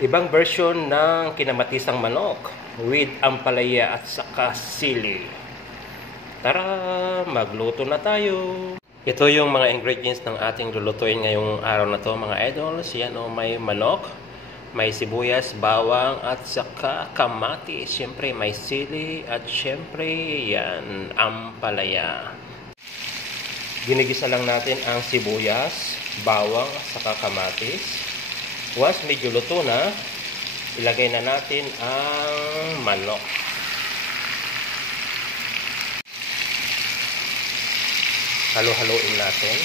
Ibang version ng kinamatisang manok with ampalaya at saka sili. Tara, magluto na tayo. Ito yung mga ingredients ng ating lulutuin ngayong araw na to, mga idols. Yan o, may manok, may sibuyas, bawang, at saka kamatis. Siyempre may sili at siyempre yan, ampalaya. Ginigisa lang natin ang sibuyas, bawang, at saka kamatis. Once medyo luto na, ilagay na natin ang manok. Halo-haloin natin.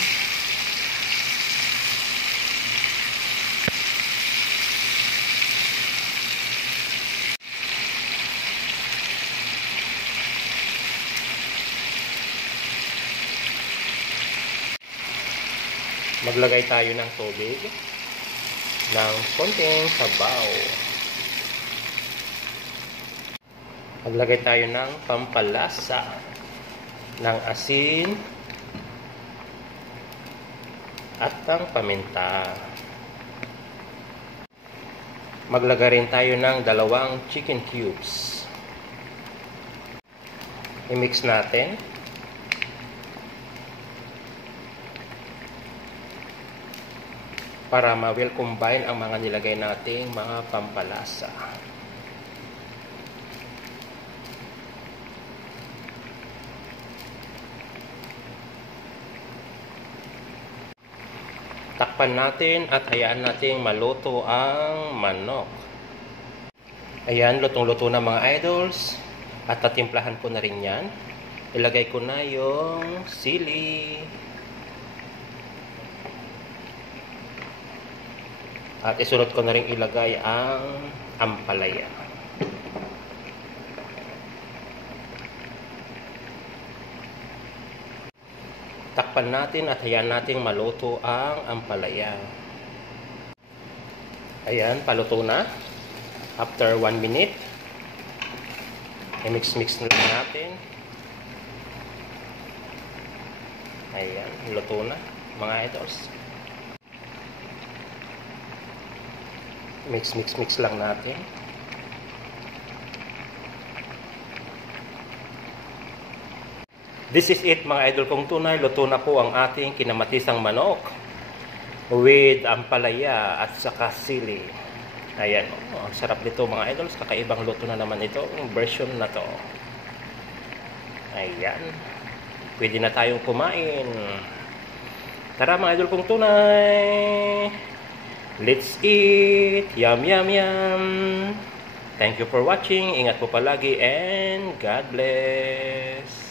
Maglagay tayo ng tubig ng konting sabaw. Maglagay tayo ng pampalasa ng asin at ng paminta. Maglagay rin tayo ng 2 chicken cubes. I-mix natin. Para ma-well combine ang mga nilagay nating mga pampalasa. Takpan natin at hayaan nating maluto ang manok. Ayan, lutong-luto na mga idols. At tatimplahan ko na rin yan. Ilagay ko na yung sili. At isunod ko na rin ilagay ang ampalaya. Takpan natin at hayaan nating maluto ang ampalaya. Ayan, paluto na. After 1 minute, i-mix-mix na lang natin. Ayan, luto na mga idols. Mix lang natin. This is it mga idol kong tunay. Luto na po ang ating kinamatisang manok with ampalaya at saka sili. Ayan, ang sarap nito mga idols. Kakaibang luto na naman ito, yung version na to. Ayan, pwede na tayong kumain. Tara mga idol kong tunay, let's eat! Yum, yum, yum! Thank you for watching. Ingat po palagi and God bless!